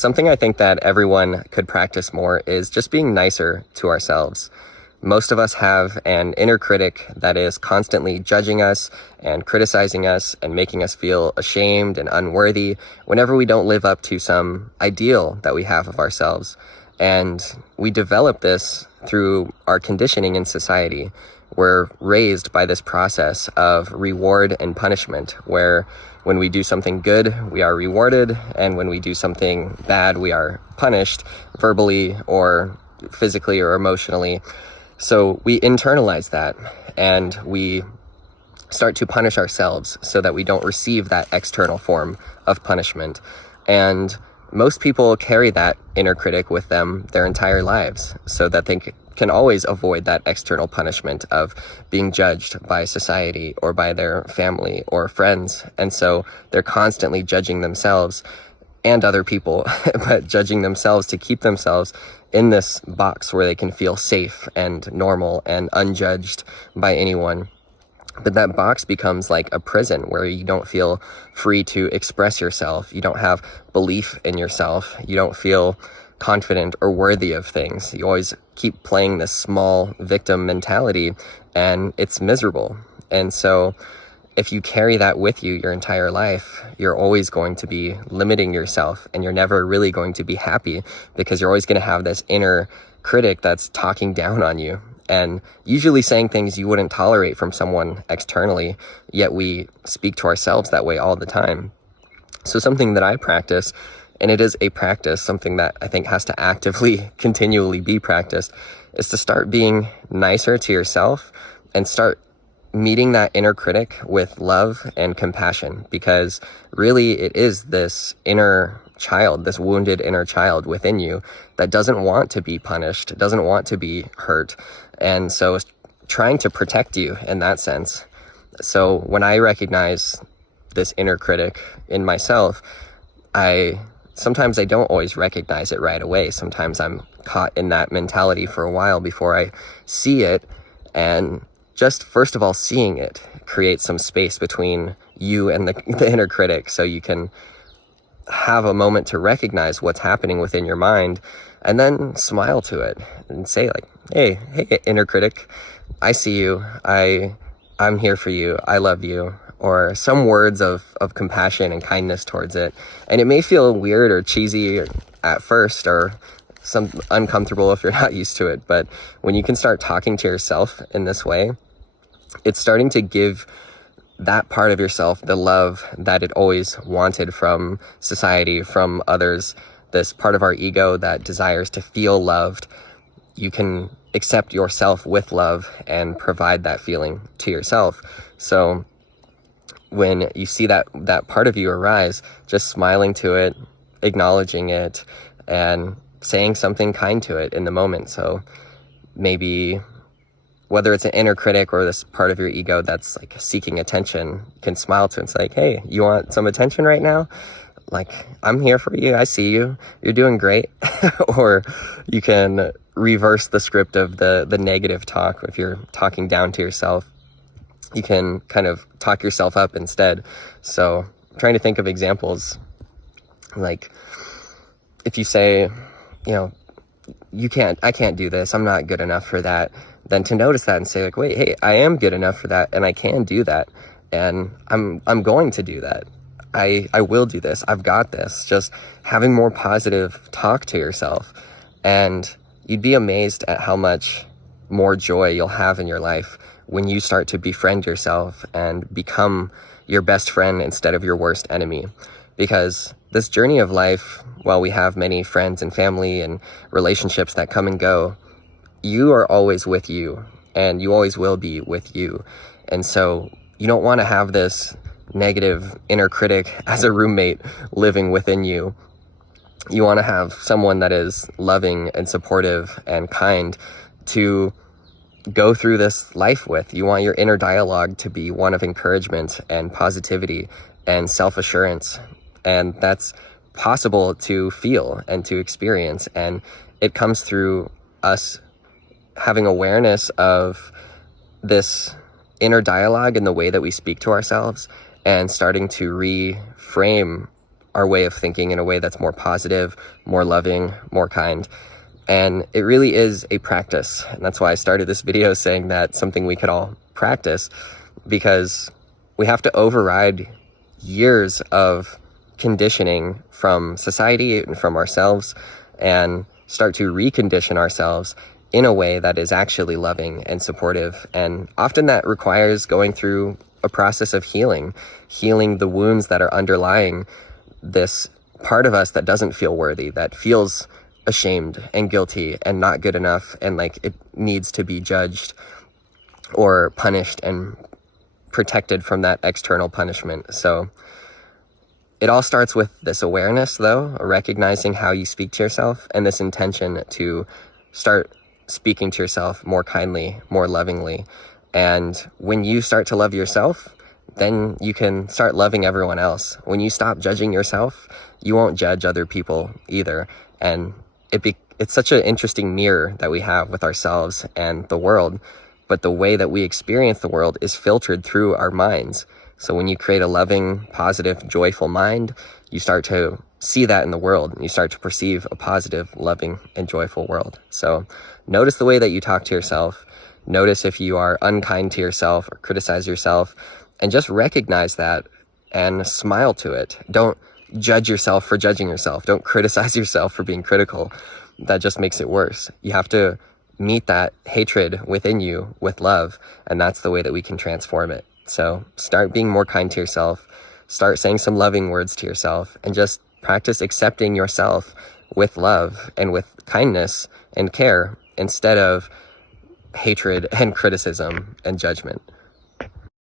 Something I think that everyone could practice more is just being nicer to ourselves. Most of us have an inner critic that is constantly judging us and criticizing us and making us feel ashamed and unworthy whenever we don't live up to some ideal that we have of ourselves. And we develop this through our conditioning in society. We're raised by this process of reward and punishment, where when we do something good, we are rewarded, and when we do something bad, we are punished verbally or physically or emotionally. So we internalize that, and we start to punish ourselves so that we don't receive that external form of punishment. And most people carry that inner critic with them their entire lives, so that they can always avoid that external punishment of being judged by society or by their family or friends. And so they're constantly judging themselves and other people, but judging themselves to keep themselves in this box where they can feel safe and normal and unjudged by anyone. But that box becomes like a prison where you don't feel free to express yourself. You don't have belief in yourself. You don't feel confident or worthy of things. You always keep playing this small victim mentality, and it's miserable. And so if you carry that with you your entire life, you're always going to be limiting yourself, and you're never really going to be happy, because you're always going to have this inner critic that's talking down on you and usually saying things you wouldn't tolerate from someone externally, yet we speak to ourselves that way all the time. So something that I practice, and it is a practice, something that I think has to actively, continually be practiced, is to start being nicer to yourself and start meeting that inner critic with love and compassion, because really it is this inner child, this wounded inner child within you that doesn't want to be punished, doesn't want to be hurt, and so it's trying to protect you in that sense. So when I recognize this inner critic in myself, sometimes I don't always recognize it right away. Sometimes I'm caught in that mentality for a while before I see it. And just first of all, seeing it creates some space between you and the inner critic, so you can have a moment to recognize what's happening within your mind, and then smile to it and say like, hey, inner critic, I see you. I'm here for you. I love you. Or some words of compassion and kindness towards it. And it may feel weird or cheesy at first, or some uncomfortable if you're not used to it. But when you can start talking to yourself in this way, it's starting to give that part of yourself the love that it always wanted from society, from others, this part of our ego that desires to feel loved. You can accept yourself with love and provide that feeling to yourself. So when you see that part of you arise, just smiling to it, acknowledging it, and saying something kind to it in the moment. So maybe whether it's an inner critic or this part of your ego that's like seeking attention, you can smile to it and say, like, hey, you want some attention right now? Like, I'm here for you. I see you. You're doing great. Or you can reverse the script of the negative talk. If you're talking down to yourself, you can kind of talk yourself up instead. So I'm trying to think of examples. Like, if you say, I can't do this, I'm not good enough for that, then to notice that and say like, wait, hey, I am good enough for that, and I can do that, and I'm going to do that. I will do this. I've got this. Just having more positive talk to yourself, and you'd be amazed at how much more joy you'll have in your life when you start to befriend yourself and become your best friend instead of your worst enemy. Because this journey of life, while we have many friends and family and relationships that come and go, you are always with you, and you always will be with you. And so you don't want to have this negative inner critic as a roommate living within you. You want to have someone that is loving and supportive and kind to go through this life with. You want your inner dialogue to be one of encouragement and positivity and self-assurance. And that's possible to feel and to experience. And it comes through us having awareness of this inner dialogue in the way that we speak to ourselves, and starting to reframe our way of thinking in a way that's more positive, more loving, more kind. And it really is a practice. And that's why I started this video saying that something we could all practice, because we have to override years of conditioning from society and from ourselves and start to recondition ourselves in a way that is actually loving and supportive. And often that requires going through a process of healing the wounds that are underlying this part of us that doesn't feel worthy, that feels ashamed and guilty and not good enough, and like it needs to be judged or punished and protected from that external punishment. So it all starts with this awareness, though, recognizing how you speak to yourself, and this intention to start speaking to yourself more kindly, more lovingly. And when you start to love yourself, then you can start loving everyone else. When you stop judging yourself, you won't judge other people either. And it's such an interesting mirror that we have with ourselves and the world. But the way that we experience the world is filtered through our minds. So when you create a loving, positive, joyful mind, you start to see that in the world, and you start to perceive a positive, loving, and joyful world. So notice the way that you talk to yourself. Notice if you are unkind to yourself or criticize yourself, and just recognize that and smile to it. Don't judge yourself for judging yourself. Don't criticize yourself for being critical. That just makes it worse. You have to meet that hatred within you with love, and that's the way that we can transform it. So start being more kind to yourself, start saying some loving words to yourself, and just practice accepting yourself with love and with kindness and care instead of hatred and criticism and judgment.